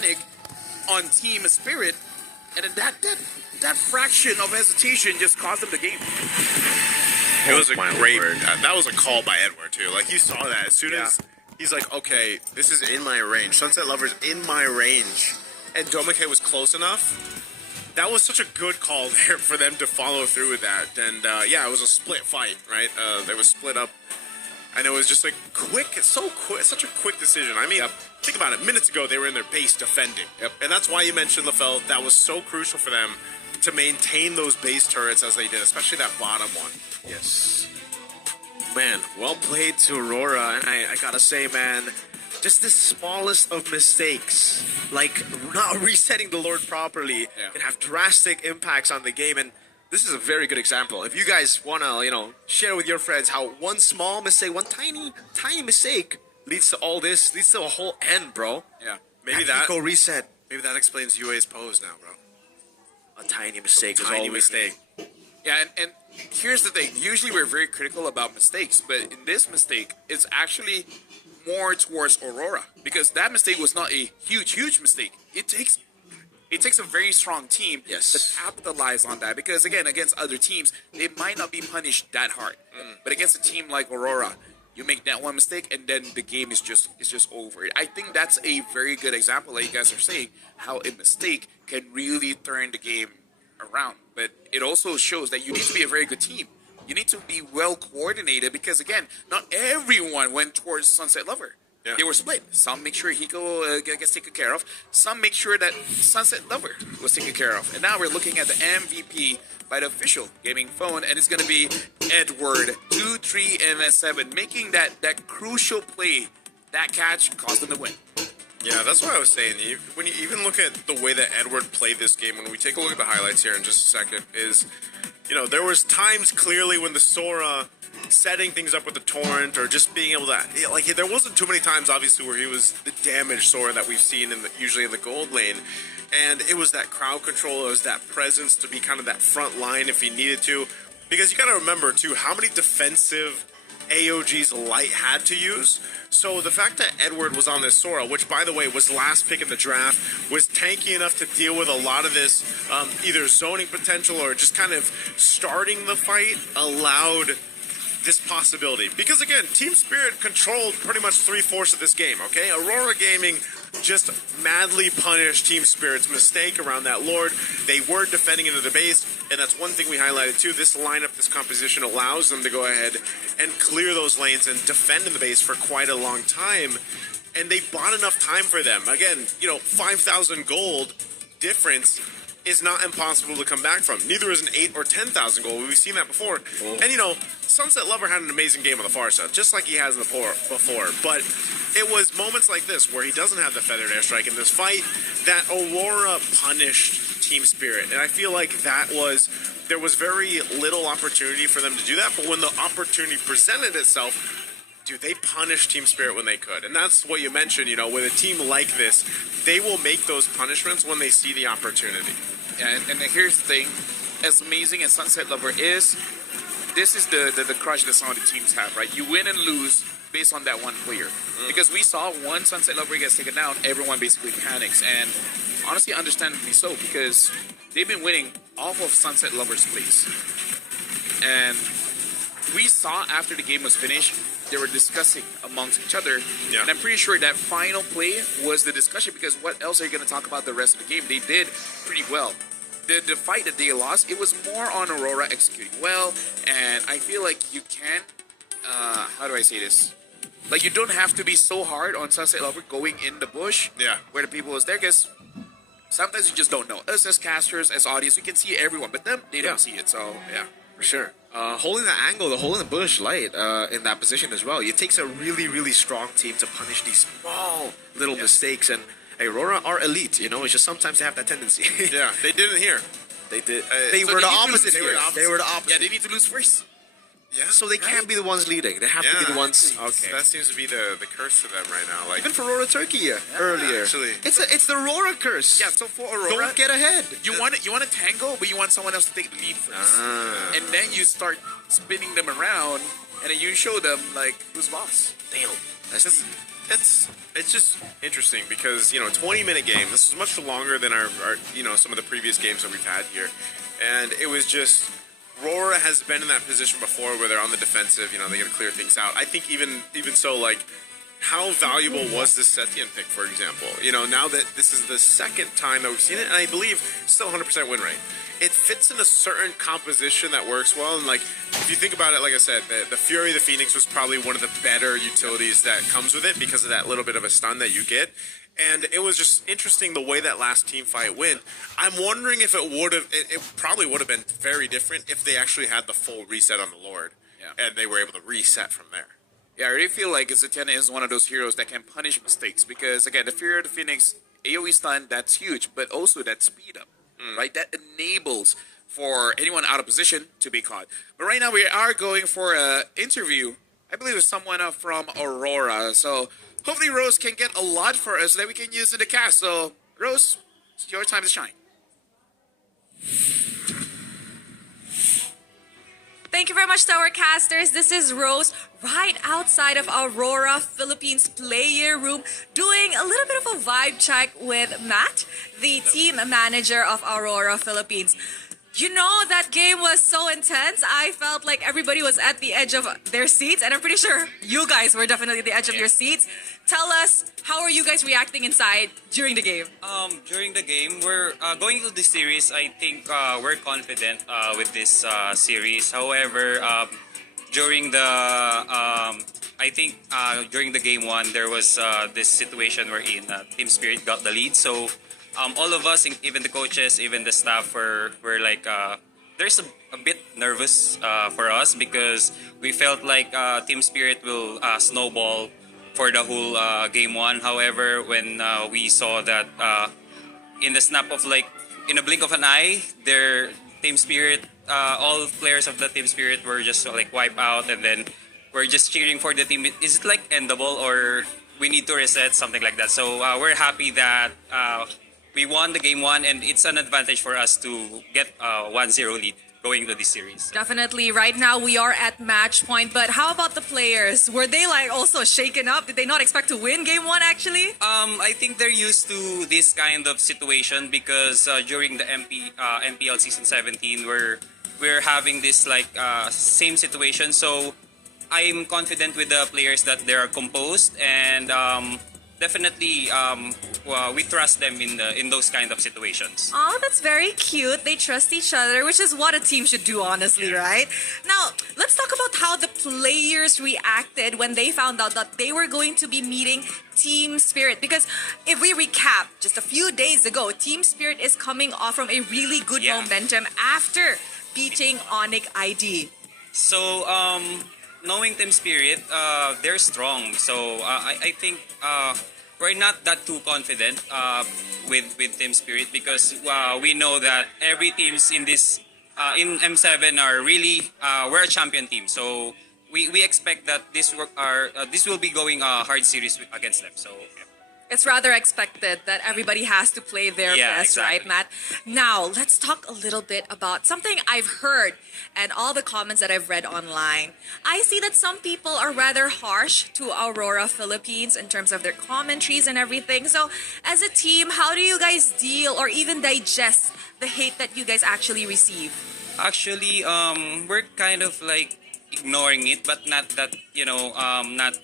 panic on Team Spirit, and then that fraction of hesitation just cost them the game. It was a great. That was a call by Edward too. Like you saw that as soon as he's like, okay, this is in my range. Sunset Lover's in my range, and Domike was close enough. That was such a good call there for them to follow through with that. And yeah, it was a split fight, right? They were split up. And it was just like quick. It's so quick. Such a quick decision. I mean, think about it. Minutes ago, they were in their base defending. And that's why you mentioned LaFell. That was so crucial for them to maintain those base turrets as they did, especially that bottom one. Yes. Man, well played to Aurora. And I gotta say, man, just the smallest of mistakes, like not resetting the Lord properly, can have drastic impacts on the game. And this is a very good example. If you guys wanna, share with your friends how one small mistake, one tiny mistake leads to all this, leads to a whole end, bro. Yeah, maybe that go reset. Maybe that explains UA's pose now, bro. A tiny mistake is all mistake. Yeah, and here's the thing. Usually we're very critical about mistakes, but in this mistake, it's actually more towards Aurora, because that mistake was not a huge mistake. It takes a very strong team to capitalize on that, because again, against other teams, they might not be punished that hard. But against a team like Aurora, you make that one mistake and then the game is just over. I think that's a very good example, like you guys are saying, how a mistake can really turn the game around. But it also shows that you need to be a very good team. You need to be well coordinated, because again, not everyone went towards Sunset Lover. Yeah. They were split. Some make sure Hiko gets taken care of. Some make sure that Sunset Lover was taken care of. And now we're looking at the MVP by the official gaming phone, and it's going to be Edward 2, 3, and 7, making that crucial play. That catch caused them to win. Yeah, that's what I was saying. When you even look at the way that Edward played this game, when we take a look at the highlights here in just a second, is, there was times clearly when the Sora setting things up with the Torrent, or just being able to, there wasn't too many times, obviously, where he was the damaged Sora that we've seen usually in the gold lane. And it was that crowd control, it was that presence to be kind of that front line if he needed to. Because you got to remember, too, how many defensive AOG's Light had to use. So the fact that Edward was on this Sora, which by the way was last pick in the draft, was tanky enough to deal with a lot of this either zoning potential or just kind of starting the fight, allowed this possibility. Because again, Team Spirit controlled pretty much 3/4 of this game, okay? Aurora Gaming just madly punished Team Spirit's mistake around that Lord. They were defending into the base, and that's one thing we highlighted too. This lineup, this composition allows them to go ahead and clear those lanes and defend in the base for quite a long time. And they bought enough time for them. Again, 5,000 gold difference is not impossible to come back from. Neither is an 8 or 10,000 gold. We've seen that before. And Sunset Lover had an amazing game on the far side, just like he has in the before. But it was moments like this where he doesn't have the feathered airstrike in this fight that Aurora punished Team Spirit. And I feel like there was very little opportunity for them to do that. But when the opportunity presented itself, dude, they punished Team Spirit when they could. And that's what you mentioned, with a team like this, they will make those punishments when they see the opportunity. Yeah, and here's the thing. As amazing as Sunset Lover is, this is the crush that some of the teams have, right? You win and lose based on that one player. Because we saw one Sunset Lover gets taken down, everyone basically panics. And honestly, understandably so, because they've been winning off of Sunset Lover's plays. And we saw after the game was finished, they were discussing amongst each other. Yeah. And I'm pretty sure that final play was the discussion, because what else are you going to talk about the rest of the game? They did pretty well. The fight that they lost, it was more on Aurora executing well, and I feel like you can, how do I say this? Like, you don't have to be so hard on Sunset Lover going in the bush where the people is there, because sometimes you just don't know. Us as casters, as audience, we can see everyone, but them, they don't see it, so yeah. For sure. Holding the angle, the hole in the bush Light in that position as well. It takes a really, really strong team to punish these small little mistakes. And Aurora are elite, It's just sometimes they have that tendency. Yeah, they didn't here. They did. They were the opposite here. They were the opposite. Yeah, they need to lose first. Yeah, so they can't be the ones leading. They have to be the ones. Okay, that seems to be the curse to them right now. Like even for Aurora Turkey earlier, actually, it's the Aurora curse. Yeah, so for Aurora, don't get ahead. You want to tango, but you want someone else to take the lead first, and then you start spinning them around, and then you show them like who's boss. Damn, it's just interesting because 20-minute game. This is much longer than our some of the previous games that we've had here, and it was just Aurora has been in that position before where they're on the defensive. They got to clear things out. I think even so, like, how valuable was this Setien pick, for example? Now that this is the second time that we've seen it, and I believe still 100% win rate. It fits in a certain composition that works well, and like if you think about it, like I said, the Fury of the Phoenix was probably one of the better utilities that comes with it because of that little bit of a stun that you get. And it was just interesting the way that last team fight went. I'm wondering if it probably would have been very different if they actually had the full reset on the Lord, and they were able to reset from there. Yeah, I really feel like Zetiana is one of those heroes that can punish mistakes because, again, the Fury of the Phoenix AoE stun, that's huge, but also that speed up, right? That enables for anyone out of position to be caught. But right now we are going for an interview, I believe with someone from Aurora. So hopefully Rose can get a lot for us that we can use in the cast. So Rose, it's your time to shine. Thank you very much to our casters. This is Rose right outside of Aurora, Philippines player room doing a little bit of a vibe check with Matt, the team manager of Aurora, Philippines. That game was so intense. I felt like everybody was at the edge of their seats, and I'm pretty sure you guys were definitely at the edge of your seats. Tell us, how are you guys reacting inside during the game? During the game, we're going to the series. I think we're confident with this series. However, during the game one, there was this situation wherein Team Spirit got the lead. So all of us, even the coaches, even the staff, were like, there's a bit nervous for us because we felt like Team Spirit will snowball for the whole game one. However, when we saw that in the snap of in a blink of an eye, their Team Spirit, all players of the Team Spirit were just wiped out, and then we're just cheering for the team. Is it endable or we need to reset, something like that? So we're happy that we won the game one, and it's an advantage for us to get a 1-0 lead going to this series. Definitely. Right now we are at match point, but how about the players? Were they also shaken up? Did they not expect to win game one actually? I think they're used to this kind of situation because during the MPL season 17 we're having this same situation. So I'm confident with the players that they are composed, and definitely we trust them in those kind of situations. Oh, that's very cute. They trust each other, which is what a team should do, honestly, right? Now, let's talk about how the players reacted when they found out that they were going to be meeting Team Spirit. Because if we recap, just a few days ago, Team Spirit is coming off from a really good momentum after beating Onyx ID. So, knowing Team Spirit, they're strong. So I think we're not that too confident with Team Spirit because we know that every teams in this in M7 are really we're a champion team. So we expect that this will be going a hard series against them. So. It's rather expected that everybody has to play their best, exactly. right, Matt? Now, let's talk a little bit about something I've heard and all the comments that I've read online. I see that some people are rather harsh to Aurora Philippines in terms of their commentaries and everything. So, as a team, how do you guys deal or even digest the hate that you guys actually receive? Actually, we're kind of ignoring it, but not that, not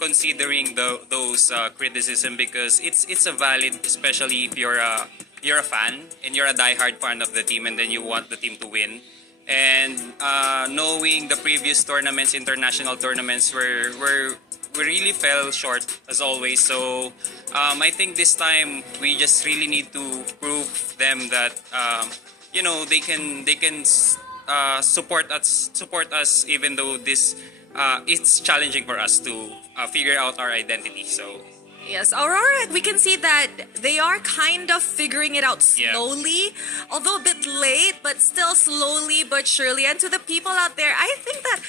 considering those criticism because it's a valid, especially if you're a fan and you're a diehard fan of the team and then you want the team to win. And knowing the previous tournaments, international tournaments, we really fell short as always. So I think this time we just really need to prove them that they can support us even though this it's challenging for us to figure out our identity. So yes, Aurora, we can see that they are kind of figuring it out slowly, although a bit late, but still slowly but surely. And to the people out there, I think that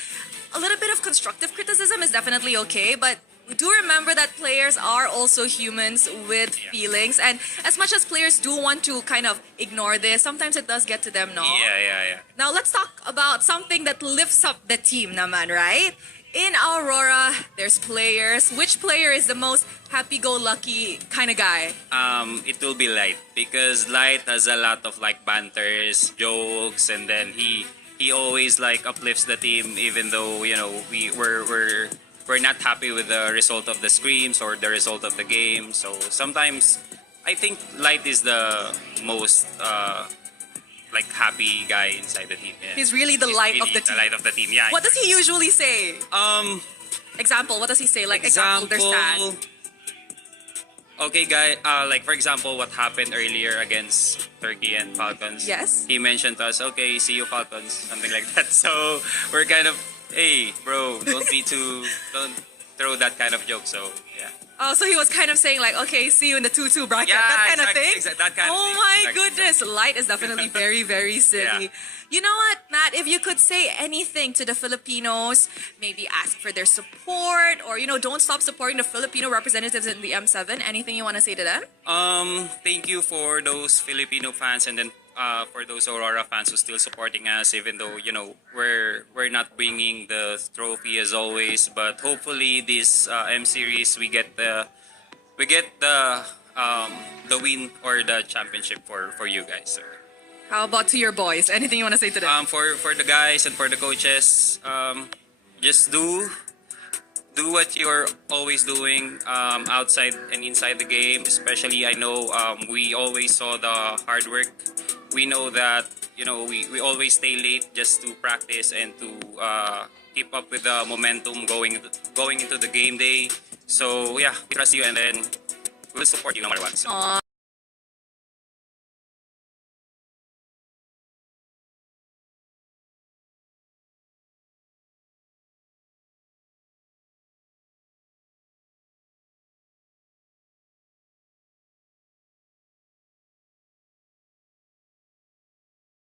a little bit of constructive criticism is definitely okay, but do remember that players are also humans with feelings, and as much as players do want to kind of ignore this, sometimes it does get to them, no? Yeah. Now let's talk about something that lifts up the team naman, right? In Aurora, there's players. Which player is the most happy-go-lucky kind of guy? It will be Light because Light has a lot of like banters, jokes, and then he always like uplifts the team even though we're not happy with the result of the screams or the result of the game. So sometimes I think Light is the most like happy guy inside the team. Yeah. He's really the light of the team. The light of the team. Yeah. What does he usually say? Example, what does he say? Like example, they're sad. Okay, guy. Like for example, what happened earlier against Turkey and Falcons. Yes. He mentioned to us, "Okay, see you Falcons," something like that. So we're kind of, hey, bro, don't throw that kind of joke. So yeah. Oh, so he was kind of saying like, okay, see you in the 2-2 bracket, Yeah, that kind of exactly, thing? that kind of oh thing, my exactly. goodness, Light is definitely very, very silly. Yeah. You know what, Matt, if you could say anything to the Filipinos, maybe ask for their support or, don't stop supporting the Filipino representatives in the M7, anything you want to say to them? Thank you for those Filipino fans and then for those Aurora fans who still supporting us, even though we're not bringing the trophy as always. But hopefully this M series we get the win or the championship for you guys, sir. How about to your boys? Anything you want to say to them? For the guys and for the coaches, just do what you're always doing outside and inside the game. Especially, I know we always saw the hard work. We know that we always stay late just to practice and to keep up with the momentum going into the game day. So yeah, we trust you and then we'll support you no matter what. So.